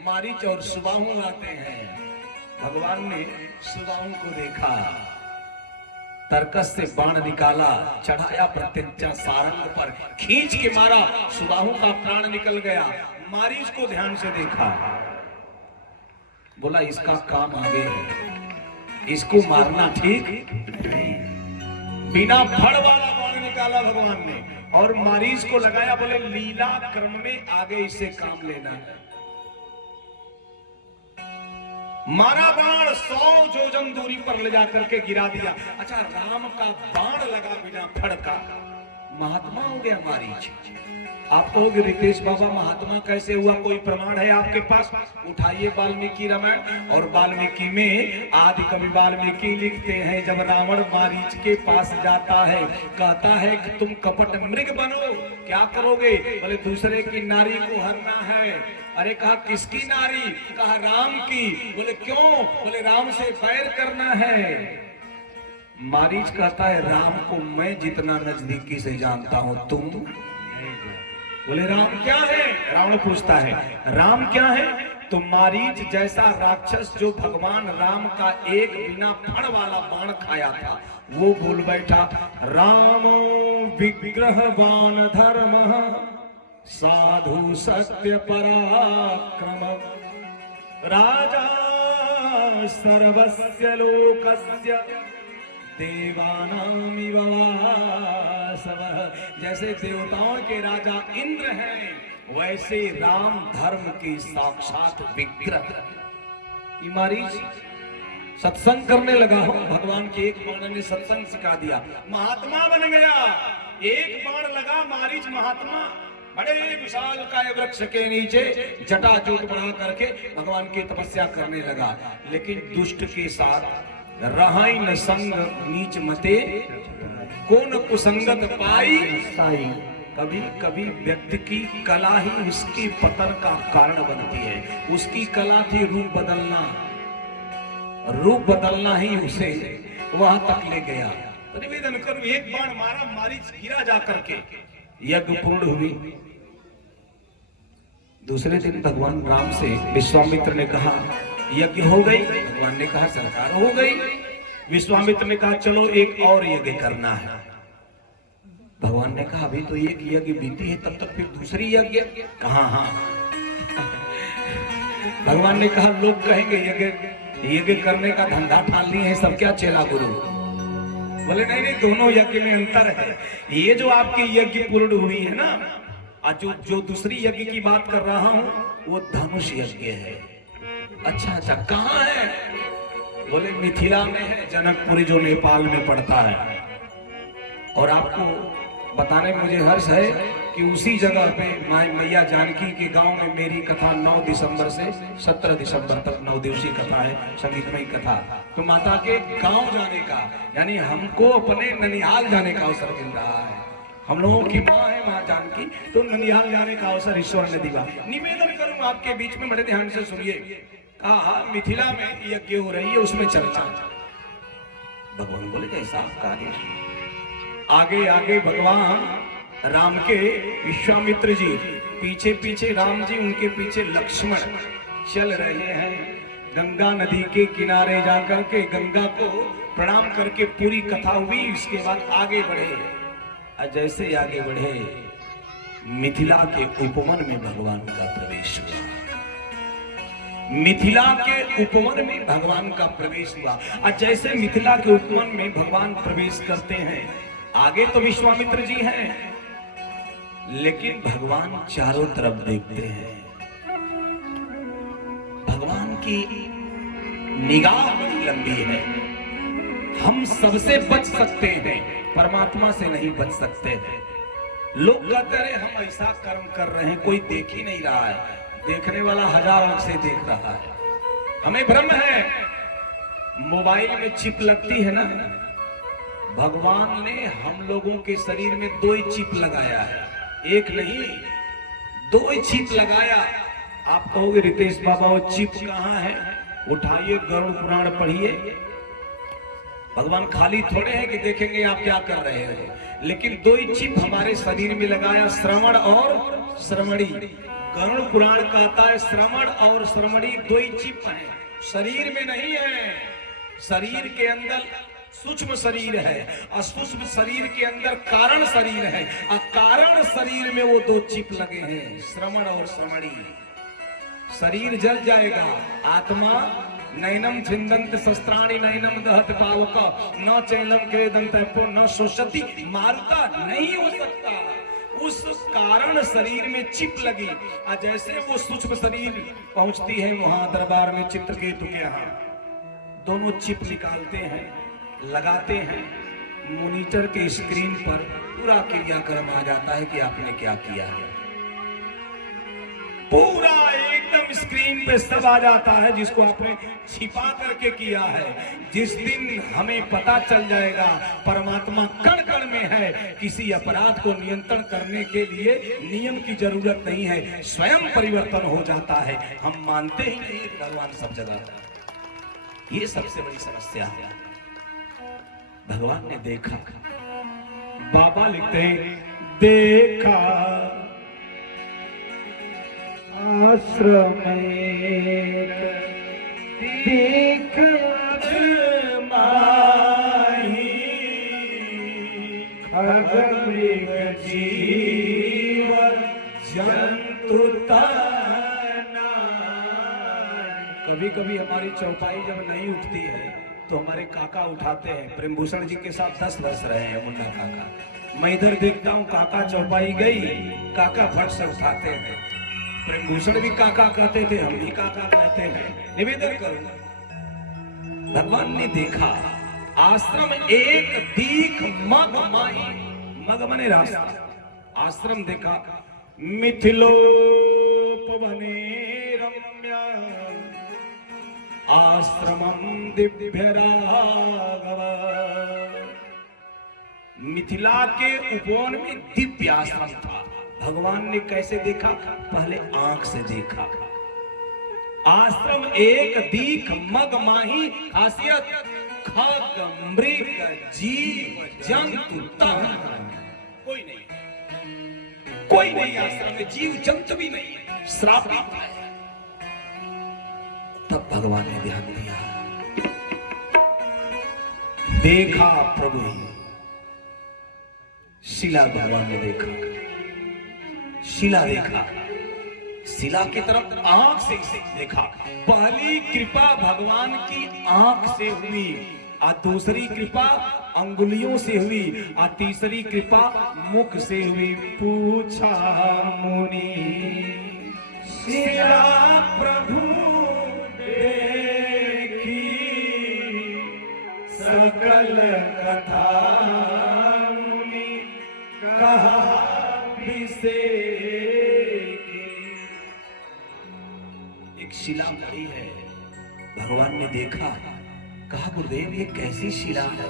मारीच और सुबाहु आते हैं। भगवान ने सुबाहु को देखा, तरकस से बाण निकाला, चढ़ाया प्रत्यंचा सारंग पर, खींच के मारा, सुबाहु का प्राण निकल गया। मारीच को ध्यान से देखा, बोला इसका काम आगे है, इसको मारना ठीक नहीं। बिना फड़ वाला बाण निकाला भगवान ने और मारीच को लगाया, बोले लीला क्रम में आगे इसे काम लेना है। मारा बाण 100 जोजन दूरी पर ले जाकर के गिरा दिया। अच्छा, राम का बाण लगा बिना फड़ का, महात्मा हो गया मारीच। आप कहोगे रितेश बाबा महात्मा कैसे हुआ, कोई प्रमाण है आपके पास? उठाइए वाल्मीकि रामायण, और वाल्मीकि में आदि कवि वाल्मीकि लिखते हैं, जब रावण मारीच के पास जाता है, कहता है कि तुम कपट मृग बनो, क्या करोगे? बोले दूसरे की नारी को हरना है। अरे कहा किसकी नारी? कहा राम की। बोले क्यों? बोले राम से बैर करना है। मारीच कहता है राम को मैं जितना नजदीकी से जानता हूं, तुम? बोले राम क्या है? रावण पूछता है राम क्या है? तो मारीच जैसा राक्षस जो भगवान राम का एक बिना फण वाला बाण खाया था, वो बोल बैठा, रामो विग्रहवान धर्म साधु सत्य पराक्रम राजा सर्वस्य लोकस्य देवानामिव वासवः। जैसे देवताओं के राजा इंद्र हैं, वैसे राम धर्म की साक्षात विग्रह। मारीच सत्संग करने लगा हो, भगवान के एक बाण ने सत्संग सिखा दिया, महात्मा बन गया। एक बाण लगा, मारीच महात्मा, बड़े विशाल काय वृक्ष के नीचे जटाजूट बढ़ा करके भगवान की तपस्या करने लगा। लेकिन दुष्ट के साथ रहाई न संग नीच मते, कौन कुसंगत पाई साई। कभी कभी व्यक्ति की कला ही उसकी पतन का कारण बनती है। उसकी कला थी रूप बदलना, रूप बदलना ही उसे वहां तक ले गया। तो निवेदन करूं, एक बाण मारा, मारीच गिरा जा करके, यज्ञ पूर्ण हुई। दूसरे दिन भगवान राम से विश्वामित्र ने कहा यज्ञ हो गई? भगवान ने कहा सरकार हो गई। विश्वामित्र ने कहा चलो एक और यज्ञ करना है। भगवान ने कहा अभी तो एक यज्ञ बीती है, तब तक फिर दूसरी यज्ञ? कहा हाँ। भगवान ने कहा लोग कहेंगे यज्ञ करने का धंधा ठान लिए हैं सब, क्या चेला गुरु? बोले नहीं नहीं, दोनों यज्ञ में अंतर है। ये जो आपकी यज्ञ पूर्ण हुई है ना, जो दूसरी यज्ञ की बात कर रहा हूं, वो धनुष यज्ञ है। अच्छा अच्छा, कहाँ है? बोले मिथिला में है, जनकपुरी जो नेपाल में पड़ता है। और आपको बताने में मुझे हर्ष है कि उसी जगह पे मैया जानकी के गांव में मेरी कथा 9 दिसंबर से 17 दिसंबर तक 9 दिवसीय कथा है, संगीतमय कथा। तो माता के गांव जाने का, यानी हमको अपने ननिहाल जाने का अवसर मिल रहा है। हम लोगों की माँ है माँ जानकी, तो ननिहाल जाने का अवसर ईश्वर ने दिया। निवेदन करूं आपके बीच में, बड़े ध्यान से सुनिए। कहा मिथिला में यज्ञ हो रही है, उसमें चर्चा। भगवान बोले कैसा कार्य? आगे आगे भगवान राम के विश्वामित्र जी, पीछे पीछे राम जी, उनके पीछे लक्ष्मण चल रहे हैं। गंगा नदी के किनारे जाकर के गंगा को प्रणाम करके पूरी कथा हुई। इसके बाद आगे बढ़े। जैसे आगे बढ़े, मिथिला के उपवन में भगवान का प्रवेश हुआ। मिथिला के उपवन में भगवान का प्रवेश हुआ। और जैसे मिथिला के उपवन में भगवान प्रवेश करते हैं, आगे तो विश्वामित्र जी हैं, लेकिन भगवान चारों तरफ देखते हैं। भगवान की निगाह बड़ी लंबी है। हम सबसे बच सकते हैं, परमात्मा से नहीं बच सकते हैं। लोग कहते हैं हम ऐसा कर्म कर रहे हैं, कोई देख ही नहीं रहा है। देखने वाला 1000 आंख से देख रहा है। हमें भ्रम है। मोबाइल में चिप लगती है ना, भगवान ने हम लोगों के शरीर में 2 ही चिप लगाया है, एक नहीं 2 ही चिप लगाया। आप कहोगे रितेश बाबा वो चिप कहाँ है? उठाइए गरुड़ पुराण पढ़िए। भगवान खाली थोड़े हैं कि देखेंगे आप क्या कर रहे हो, लेकिन 2 ही चिप हमारे शरीर में लगाया, श्रवण और श्रवणी। गरुड़ पुराण कहता है श्रवण और श्रमणी दो ही चिप हैं, शरीर में नहीं है। शरीर के अंदर सूक्ष्म शरीर है और सूक्ष्म शरीर के अंदर कारण शरीर है और कारण शरीर में वो दो चिप लगे हैं, श्रवण और श्रमणी। शरीर जल जाएगा, आत्मा नैनम छिंदंत शस्त्राणि नैनम दहत पावक न चैलम क्रेदंत न शोषति मारुता, नहीं हो सकता। उस कारण शरीर में चिप लगी और जैसे वो सूक्ष्म शरीर पहुंचती है वहां दरबार में चित्रकेतु के यहाँ, दोनों चिप निकालते हैं, लगाते हैं, मॉनिटर के स्क्रीन पर पूरा क्रियाक्रम आ जाता है कि आपने क्या किया है। पूरा एकदम स्क्रीन पे सब आ जाता है जिसको आपने छिपा करके किया है। जिस दिन हमें पता चल जाएगा परमात्मा कण कण में है, किसी अपराध को नियंत्रण करने के लिए नियम की जरूरत नहीं है, स्वयं परिवर्तन हो जाता है। हम मानते ही नहीं भगवान सब जगह, ये सबसे बड़ी समस्या है। भगवान ने देखा, बाबा लिखते हैं देखा आश्रम देख माही खग मृग जीव जंतु तना। कभी कभी हमारी चौपाई जब नहीं उठती है तो हमारे काका उठाते हैं। प्रेमभूषण जी के साथ 10 वर्ष रहे हैं मुन्ना काका। मैं इधर देखता हूँ काका चौपाई गई, काका फट से उठाते हैं। प्रेमभूषण भी काका कहते थे, हम भी काका कहते हैं। निवेदन करूंगा, भगवान ने देखा आश्रम एक दीख मग माही, मग मने रास्ता, आश्रम देखा मिथिलोपवने रम्या आश्रमं दिव्य राघव। मिथिला के उपवन में दिव्य आश्रम था। भगवान ने कैसे देखा? पहले आंख से देखा। आश्रम एक दीख मग माही, खासियत खग मृग जीव जंतु कोई नहीं, कोई नहीं आश्रम में, जीव जंतु भी नहीं है, श्रापित है। तब भगवान ने ध्यान दिया, देखा प्रभु, शिला भगवान ने देखा, शिला देखा, शिला की तरफ आंख से देखा। पहली कृपा भगवान की आंख से हुई, और दूसरी कृपा अंगुलियों से हुई, और तीसरी कृपा मुख से हुई। पूछा मुनि शिला प्रभु देखी, सकल कथा मुनि कहा एक शिला पड़ी है, भगवान ने देखा, कहा गुरुदेव ये कैसी शिला है,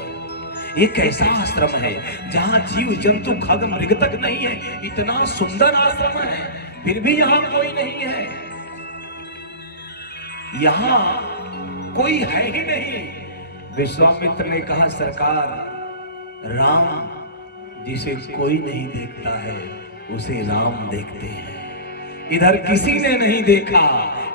ये कैसा आश्रम है जहां जीव जंतु खग मृग तक नहीं है। इतना सुंदर आश्रम है, फिर भी यहाँ कोई नहीं है, यहाँ कोई है ही नहीं। विश्वामित्र ने कहा सरकार, राम जिसे कोई नहीं देखता है उसे राम देखते हैं। इधर किसी ने नहीं देखा,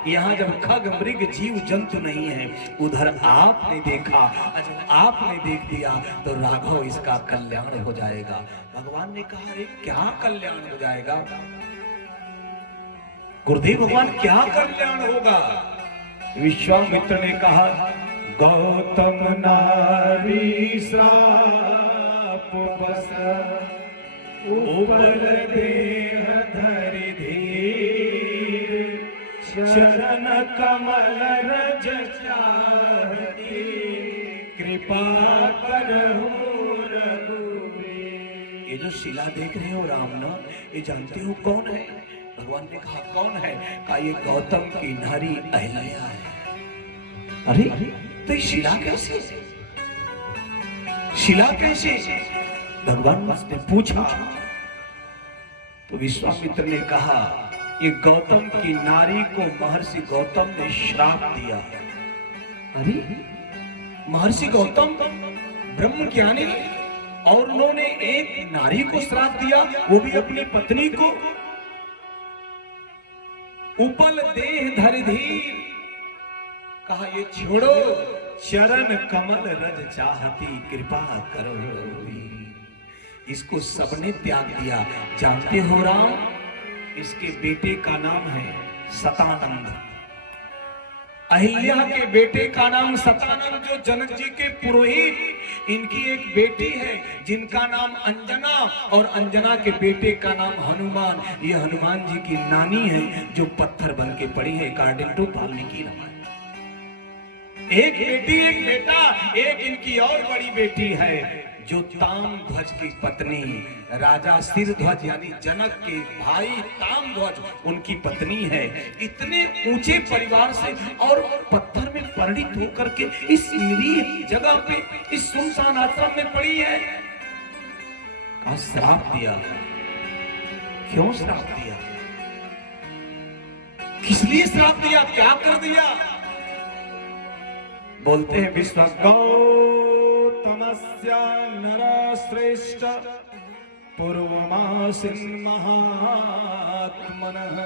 यहाँ जब खग मृग जीव जंतु नहीं है, उधर आपने देखा। जब आपने देख दिया तो राघव इसका कल्याण हो जाएगा। भगवान ने कहा अरे क्या कल्याण हो जाएगा गुरुदेव, भगवान क्या कल्याण होगा? विश्वामित्र ने कहा गौतम नारी श्राप बस उपल देह धरि धीर, चरण कमल रज चाहती, कृपा करहु रघुवीर। ये जो शिला देख रहे हो रामना, ये जानते हो कौन है? भगवान ने कहा कौन है? कहा ये गौतम की नारी अहिल्या है। अरे तो ये शिला कैसे, शिला कैसे? भगवान ने पूछा तो विश्वामित्र ने कहा ये गौतम की नारी को महर्षि गौतम ने श्राप दिया। अरे महर्षि गौतम ब्रह्म ज्ञानी, और उन्होंने एक नारी को श्राप दिया, वो भी अपनी पत्नी को। उपल देह धरि धीर, कहा ये छोड़ो चरण कमल रज चाहती कृपा करो रघुवीर। इसको सबने त्याग दिया। जानते हो राम, इसके बेटे का नाम है सतानंद। अहिल्या के बेटे का नाम सतानंद, जो जनक जी के पुरोहित, इनकी एक बेटी है जिनका नाम अंजना, और अंजना के बेटे का नाम हनुमान। ये हनुमान जी की नानी है जो पत्थर बन के पड़ी है। According to Valmiki Ramayana. एक बेटी एक बेटा, एक इनकी और बड़ी बेटी है जो ताम्रध्वज की पत्नी, राजा सिरध्वज यानी जनक के भाई ताम्रध्वज उनकी पत्नी है। इतने ऊंचे परिवार से और पत्थर में परिणित होकर के इस निरीह जगह पे, इस सुनसान आश्रम में पड़ी है। का श्राप दिया। क्यों श्राप दिया? किस लिए श्राप दिया? क्या कर दिया? बोलते हैं विश्व गौतमस्य नरश्रेष्ठ पूर्वमासिन महात्मनः।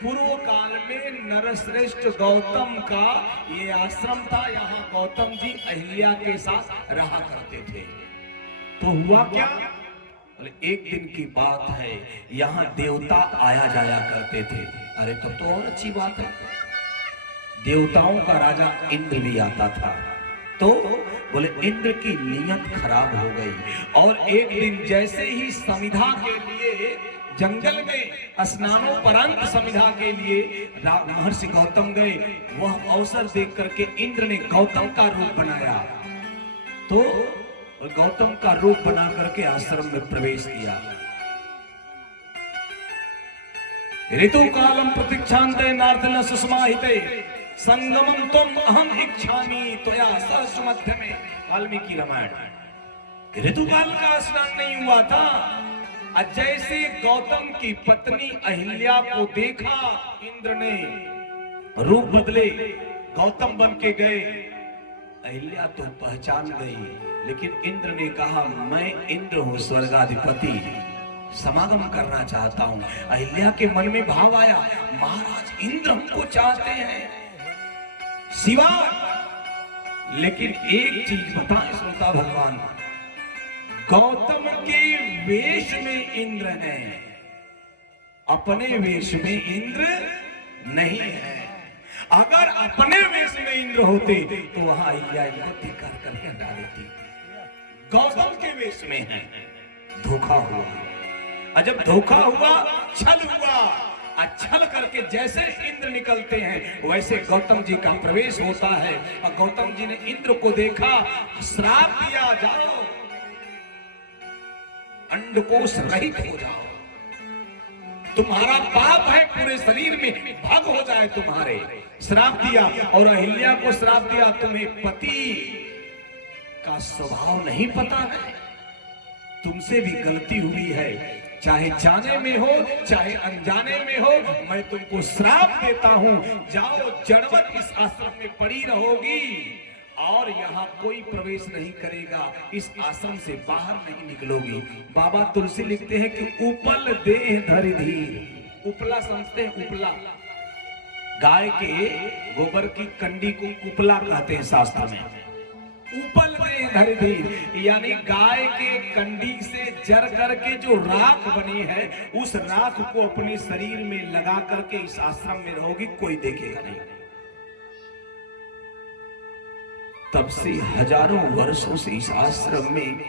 पूर्व काल में नरश्रेष्ठ गौतम का ये आश्रम था। यहाँ गौतम जी अहिल्या के साथ रहा करते थे। तो हुआ क्या? एक दिन की बात है, यहाँ देवता आया जाया करते थे। अरे तब तो और अच्छी बात है। देवताओं का राजा इंद्र भी आता था। तो बोले इंद्र की नीयत खराब हो गई, और एक दिन जैसे ही समिधा के लिए जंगल में स्नानोपरांत समिधा के लिए महर्षि गौतम गए, वह अवसर देख करके इंद्र ने गौतम का रूप बनाया। तो गौतम का रूप बना करके आश्रम में प्रवेश किया। ऋतु कालम प्रतीक्षान्ते नारदन सुषमाहिते संगमम तुम अहम इच्छामि त्वया सरस मध्य में। वाल्मीकि रामायण। ऋतुकाल का स्नान नहीं हुआ था। जैसे गौतम की पत्नी अहिल्या को देखा, इंद्र ने रूप बदले, गौतम बन के गए। अहिल्या तो पहचान गई, लेकिन इंद्र ने कहा मैं इंद्र हूं स्वर्गाधिपति, समागम करना चाहता हूं। अहिल्या के मन में भाव आया, महाराज इंद्र हमको चाहते हैं शिवा। लेकिन एक चीज बताएं श्रोता भगवान, गौतम के वेश में इंद्र है, अपने वेश में इंद्र नहीं है। अगर अपने वेश में इंद्र होते तो वहां अहिल्या इनको धिक्कार करके हटा देती। गौतम के वेश में है। धोखा हुआ। जब धोखा हुआ, छल हुआ। छल करके जैसे इंद्र निकलते हैं वैसे गौतम जी का प्रवेश होता है। और गौतम जी ने इंद्र को देखा, श्राप दिया, जाओ अंडकोश रहित हो जाओ, तुम्हारा पाप है पूरे शरीर में भग हो जाए तुम्हारे। श्राप दिया। और अहिल्या को श्राप दिया, तुम्हें पति का स्वभाव नहीं पता है, तुमसे भी गलती हुई है, चाहे जाने में हो चाहे अनजाने में हो, मैं तुमको श्राप देता हूं, जाओ जड़वत इस आश्रम में पड़ी रहोगी और यहाँ कोई प्रवेश नहीं करेगा, इस आश्रम से बाहर नहीं निकलोगी। बाबा तुलसी लिखते हैं कि उपल देह धरि धीर। उपला समझते हैं? उपला गाय के गोबर की कंडी को उपला कहते हैं शास्त्र में। उपल देह धरि धीर यानी गाय के कंडी से जर करके जो राख बनी है, उस राख को अपने शरीर में लगा करके इस आश्रम में रहोगी, कोई देखेगा नहीं। तब से हजारों वर्षों से इस आश्रम में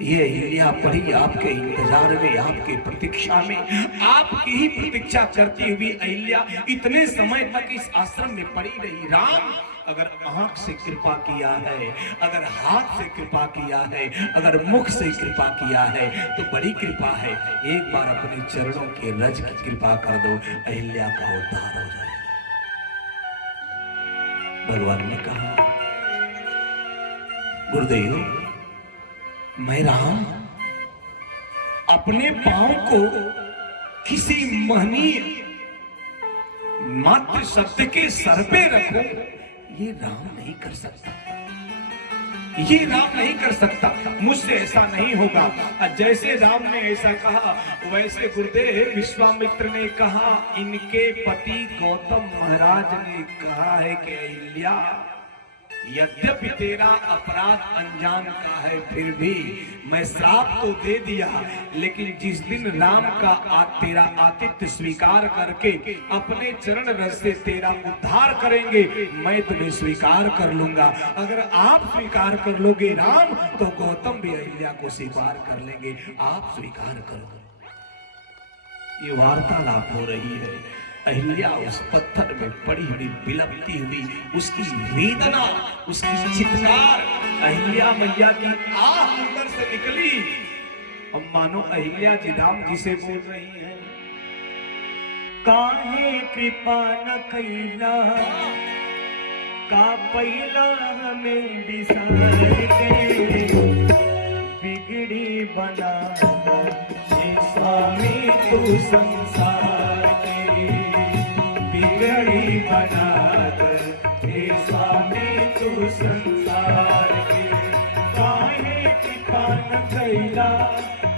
ये अहिल्या पड़ी, आपके इंतजार में, आपके प्रतीक्षा में, आपकी ही प्रतीक्षा करती हुई अहिल्या इतने समय तक इस आश्रम में पड़ी रही। राम अगर आंख से कृपा किया है, अगर हाथ से कृपा किया है, अगर मुख से कृपा किया है तो बड़ी कृपा है। एक बार अपने चरणों के रज की कृपा कर दो, अहिल्या का उद्धार हो जाए। भगवान ने कहा, गुरुदेव मैं राम अपने पांव को किसी महनीय मात्र शब्द के सर पे रखूं, ये राम नहीं कर सकता। ये राम नहीं कर सकता, मुझसे ऐसा नहीं होगा। जैसे राम ने ऐसा कहा वैसे गुरुदेव विश्वामित्र ने कहा। इनके पति गौतम महाराज ने कहा है कि अहिल्या, यद्यपि तेरा अपराध अनजान का है, फिर भी मैं श्राप तो दे दिया, लेकिन जिस दिन राम का तेरा आतिथ्य स्वीकार करके अपने चरण रस से तेरा उद्धार करेंगे, मैं तुम्हें स्वीकार कर लूंगा। अगर आप स्वीकार कर लोगे राम, तो गौतम भी अहिल्या को स्वीकार कर लेंगे। आप स्वीकार कर दो। ये वार्तालाप हो रही है। अहिल्या उस पत्थर में पड़ी हुई बिलपती हुई, उसकी वेदना, उसकी चित्कार, अहिल्या मैया की आह अंदर से निकली। अब मानो अहिल्या जी राम जी से बोल रही हैं, काहे कृपा न कैला, का पैला हमें बिसार के, बिगड़ी बना हे स्वामी तू संसार के, बिगड़ी बना हे स्वामी तू संसार के। काहे कृपा न कैला,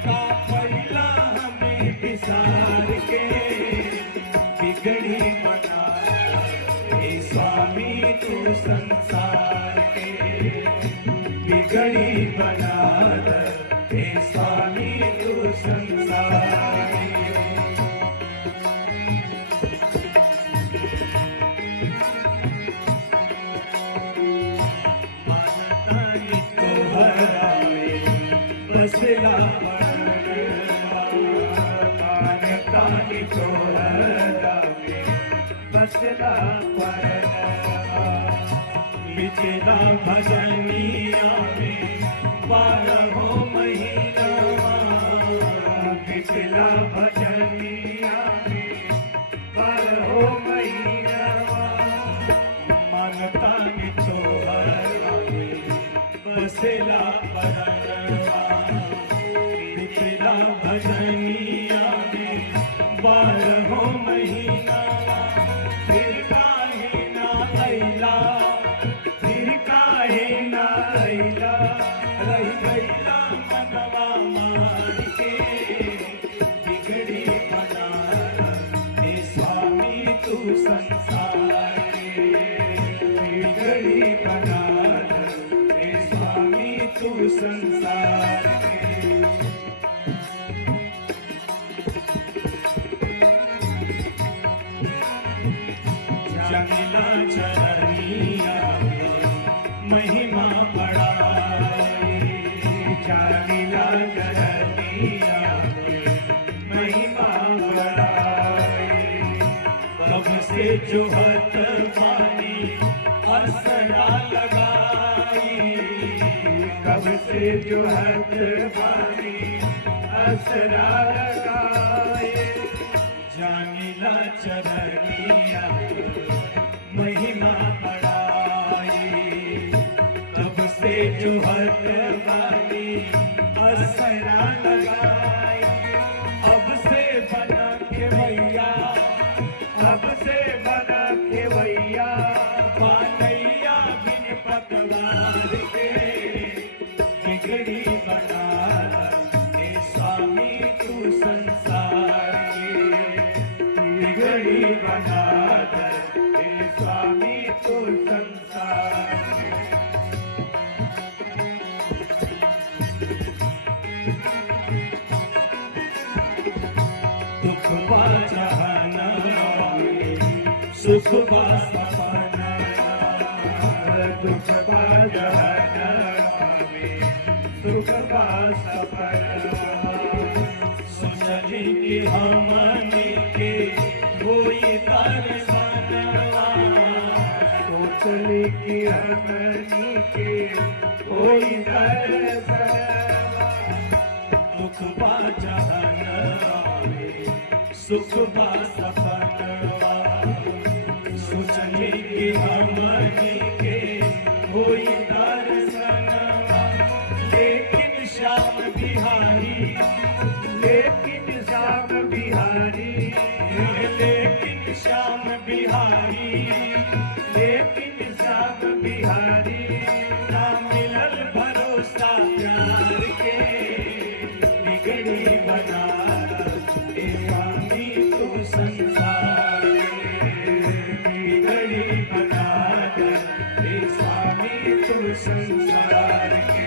का पैला हमें बिसार के, बिगड़ी बना हे स्वामी तू संसार के, बिगड़ी बना हे स्वामी तू संसार के। बसला कानी तोहरा में बसला बिचला भजनिया में 12 महीना, बिचला भजनिया में 12 महीना, मनता तोहरा में बसला भजनिया में 12 महीना, फिर काहे ना अइला, फिर काहे ना अइला, रह गइला मनवा मार के, बिगड़ी बना हे स्वामी तू संसार के, बिगड़ी बना हे स्वामी तू संसार के। जंगला चरनिया में महिमा बढ़ाई, जंगला चरनिया में महिमा बढ़ाई, कब से जोहत पानी असरा लगाई, कब से जोहत पानी असरा लगाई, जानिला चरनिया महिमा बढ़ाई, तब से जोहत वाली असरा लगाई, अब से बना के भैया, अब से बना के भैया, पानैया बिन पतवार के, बिगड़ी बना हे स्वामी तू संसार के, बिगड़ी बना हे स्वामी तू संसार के। दुख बा जहाना सुख बा सपना, दुख बा जहाना सुख बा सपना, सोचली कि हमनी के कोई दर्शनवा, सोचली कि हमनी के कोई दर्शनवा, दुख बा जहाना सुख बा सपनवा, सोचली कि हमनी के कोई दर्शनवा, लेकिन श्याम बिहारी, लेकिन श्याम बिहारी, लेकिन श्याम बिहारी, लेकिन श्याम बिहारी ना मिलल संसार के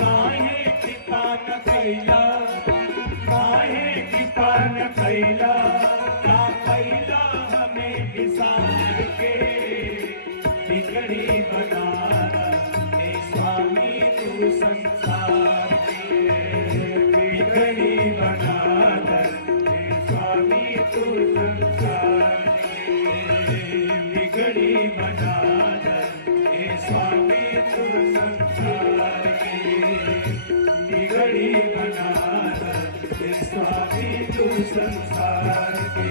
काहे की पान कैला काहे की पान कैला का कैला हमें विसार के बिगड़ी बना हे स्वामी तू संसार के बिगड़ी बना हे स्वामी तू संसार के बिगड़ी बना हे स्वामी तू संसार के बिगड़ी बना हे स्वामी तू संसार के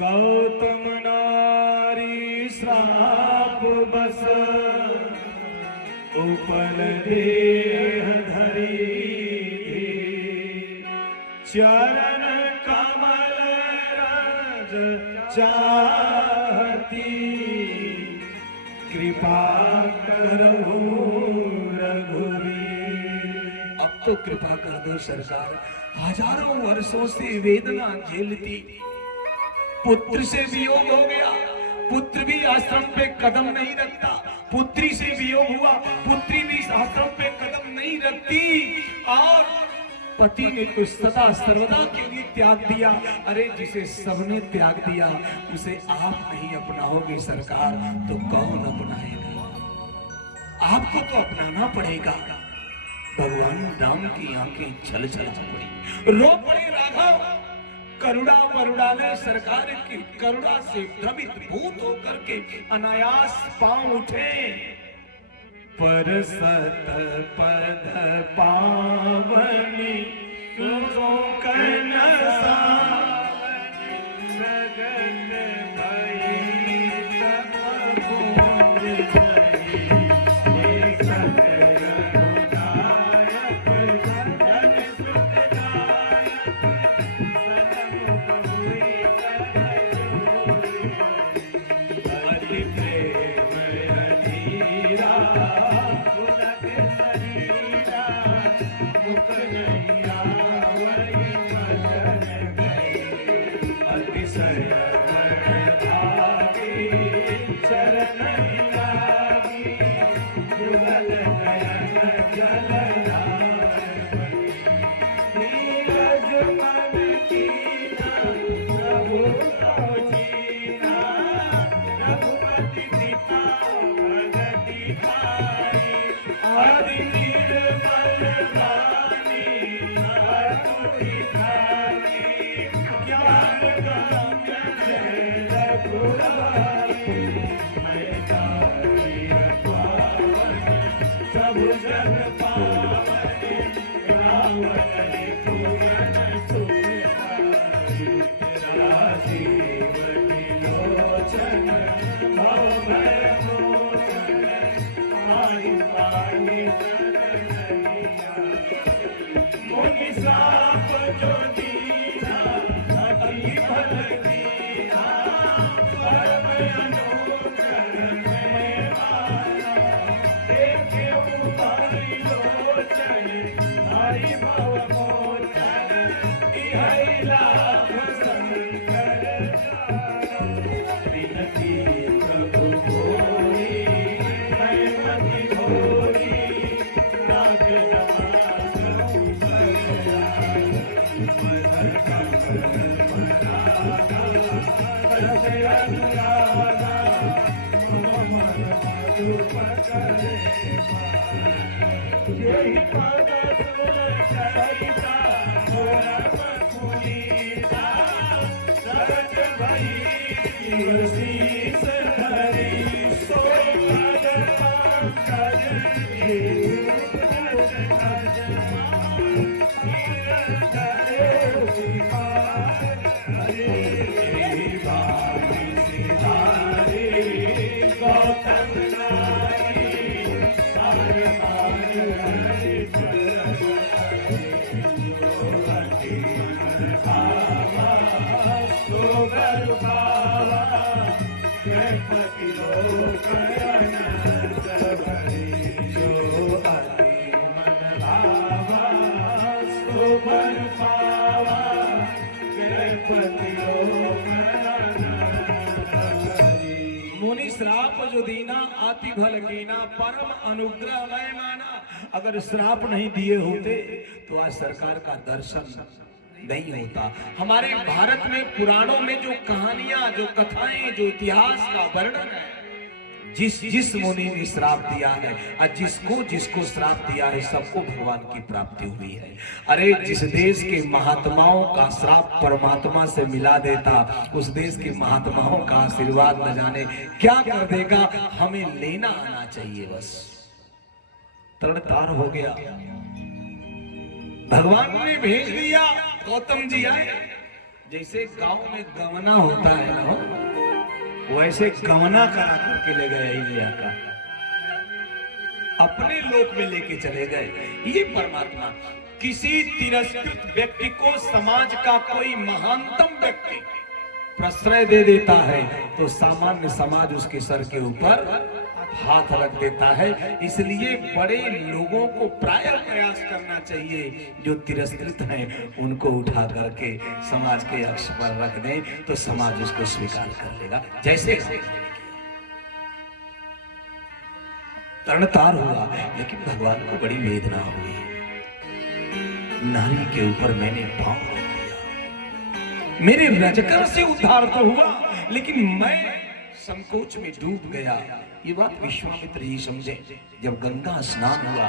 गौतम नारी श्राप बस उपल देह धरी चरण कमल रज चाहती कृपा करो रघुवीर। अब तो कृपा कर दो सरकार, हजारों वर्षों से वेदना झेलती, पुत्र से वियोग हो गया, पुत्र भी आश्रम पे कदम नहीं रखता, पुत्री से वियोग हुआ, पुत्री भी आश्रम पे कदम नहीं रखती, और पति ने तो सदा सर्वदा के लिए त्याग दिया। अरे जिसे सबने त्याग दिया उसे आप नहीं अपनाओगे सरकार तो कौन अपनाएगा? आपको तो अपनाना पड़ेगा। भगवान राम की आंखें छल छल पड़ी, रो पड़े राघव। करुणा वरुणालय सरकार की करुणा से द्रवित भूत होकर के अनायास पांव उठे। परसत पद पावनी तुझो कनसा लगन भई तब बूंद सही एक रघुनायक जन सुखदायक सनमुख हुई अति प्रेम अधीरा श्राप जो दीना आति भल कीना, परम अनुग्रह मैं माना। अगर श्राप नहीं दिए होते तो आज सरकार का दर्शन नहीं होता। हमारे भारत में पुराणों में जो कहानियां, जो कथाएं, जो इतिहास का वर्णन है, जिस मुनि ने श्राप दिया है और जिसको श्राप दिया है, सबको भगवान की प्राप्ति हुई है। अरे जिस देश के महात्माओं का श्राप परमात्मा से मिला देता, उस देश के महात्माओं का आशीर्वाद न जाने क्या कर देगा। हमें लेना आना चाहिए, बस तड़तार हो गया। भगवान ने भेज दिया, गौतम जी आए। जैसे गांव में गवना होता है ना, वैसे गवना करा करके ले गए इंडिया का, अपने लोक में लेके चले गए। ये परमात्मा किसी तिरस्कृत व्यक्ति को समाज का कोई महानतम व्यक्ति प्रश्रय दे देता है तो सामान्य समाज उसके सर के ऊपर हाथ रख देता है। इसलिए बड़े लोगों को प्राय प्रयास करना चाहिए, जो तिरस्कृत हैं उनको उठा करके समाज के अक्ष पर रख दें तो समाज उसको स्वीकार कर लेगा। जैसे तरणतार हुआ, लेकिन भगवान को बड़ी वेदना हुई। नारी के ऊपर मैंने पांव रख दिया, मेरे रजकर से उद्धार तो हुआ, लेकिन मैं संकोच में डूब गया। ये बात विश्वामित्र जी समझे। जब गंगा स्नान हुआ,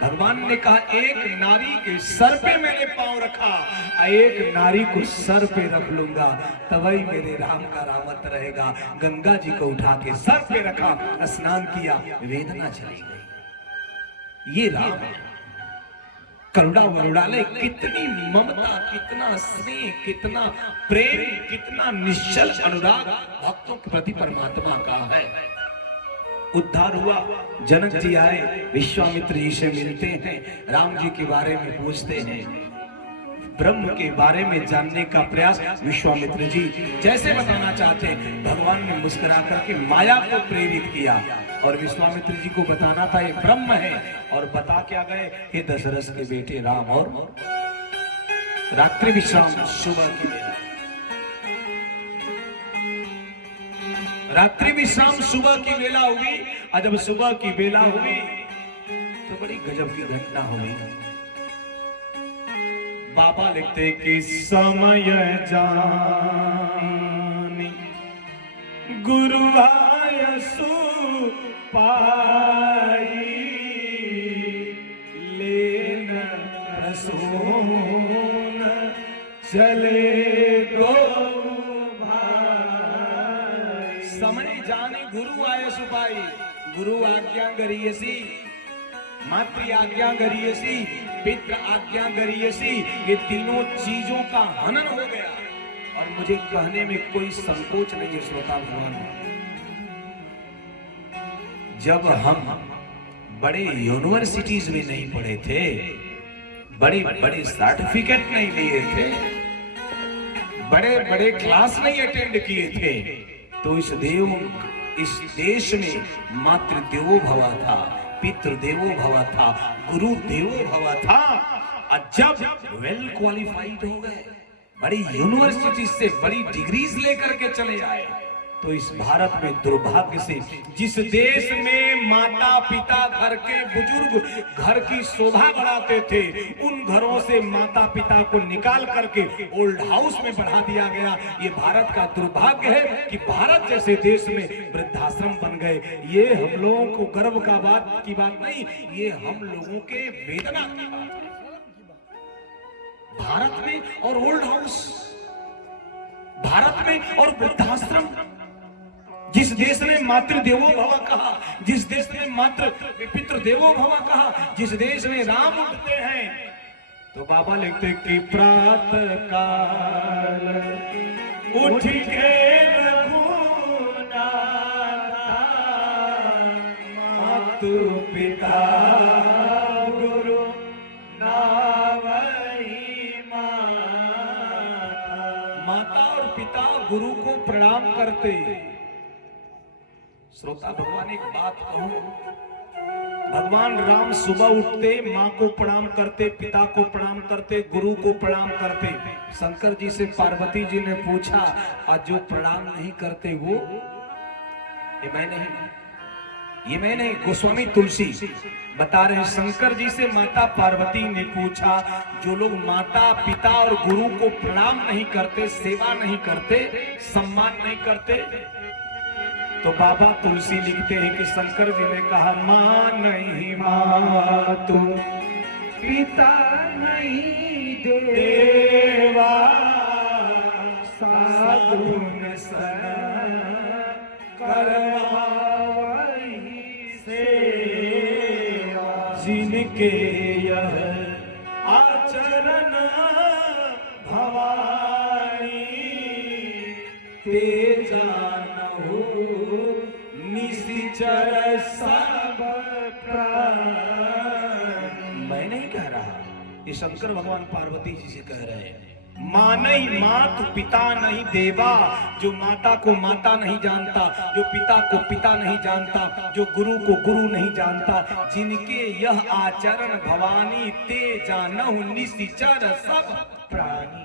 भगवान ने कहा एक नारी के सर पे मैंने पांव रखा, एक नारी को सर पे रख लूंगा, तभी मेरे राम का रामत रहेगा। गंगा जी को उठा के सर पे रखा, स्नान किया, वेदना चली गई। ये राम है। करुणा वरुणालय, कितनी ममता, कितना स्नेह, कितना प्रेम, कितना निश्चल अनुराग भक्तों के प्रति परमात्मा का है। उद्धार हुआ। जनक जी आए, विश्वामित्र जी से मिलते हैं, राम जी के बारे में पूछते हैं, ब्रह्म के बारे में जानने का प्रयास विश्वामित्र जी जैसे बताना चाहते हैं, भगवान ने मुस्कुरा करके माया को प्रेरित किया और विश्वामित्र जी को बताना था ये ब्रह्म है। और बता क्या गए, हे दशरथ के बेटे राम, और रात्रि विश्राम सुबह की बेला, रात्रि विश्राम सुबह की बेला हुई। और जब सुबह की बेला हुई तो बड़ी गजब की घटना हुई। बाबा लिखते कि समय जानी गुरु आयसु पाई, लेन प्रसून चले गो भाई। समय जानी गुरु आयसु पाई, गुरु आज्ञा करियसी, मातृ आज्ञा करियसी, पितृ आज्ञा करियसी, ये तीनों चीजों का हनन हो गया। और मुझे कहने में कोई संकोच नहीं है श्रोता भगवान, जब हम बड़े यूनिवर्सिटीज में नहीं पढ़े थे, बड़े बड़े सर्टिफिकेट नहीं लिए थे, बड़े बड़े क्लास नहीं अटेंड किए थे, तो इस देश में मातृ देवो भवा था, पितृ देवो भवा था, गुरु देवो भवा था। और जब वेल क्वालिफाइड हो गए, बड़ी यूनिवर्सिटी से बड़ी डिग्रीज लेकर के चले आए, तो इस भारत में दुर्भाग्य से जिस देश में माता पिता घर के बुजुर्ग घर की शोभा बढ़ाते थे, उन घरों से माता पिता को निकाल करके ओल्ड हाउस में बढ़ा दिया गया। ये भारत का दुर्भाग्य है कि भारत जैसे देश में वृद्धाश्रम बन गए। ये हम लोगों को गर्व की बात नहीं, ये हम लोगों के वेदना की बात है। भारत में और ओल्ड हाउस, भारत में और वृद्धाश्रम, जिस देश ने मातृ देवो भव कहा, जिस देश ने मातृ पितृ देवो भव कहा, जिस देश में राम उठते हैं, तो बाबा लिखते कि प्रातः काल उठ के रघुनाथा, मातु पिता गुरु नावई माता। माता और पिता गुरु को प्रणाम करते। श्रोता भगवान एक बात कहूं, भगवान राम सुबह उठते, माँ को प्रणाम करते, पिता को प्रणाम करते, गुरु को प्रणाम करते। शंकर जी से पार्वती जी ने पूछा, आज जो प्रणाम नहीं करते वो? ये मैं नहीं, गोस्वामी तुलसी बता रहे हैं, शंकर जी से माता पार्वती ने पूछा, जो लोग माता पिता और गुरु को प्रणाम नहीं करते, सेवा नहीं करते, सम्मान नहीं करते, तो बाबा तुलसी लिखते हैं कि शंकर जी ने कहा, मां नहीं मातु पिता नहीं देवा साधुन सन करवावहि सेवा। जिनके यह आचरण भवानी ते जानहु निशिचर सब प्राण। मैं नहीं कह रहा, ये शंकर भगवान पार्वती जी से कह रहे हैं। मां नहीं मात पिता नहीं देवा, जो माता को माता नहीं जानता, जो पिता को पिता नहीं जानता, जो गुरु को गुरु नहीं जानता, जिनके यह आचरण भवानी ते जानहु निशिचर सब प्राणी।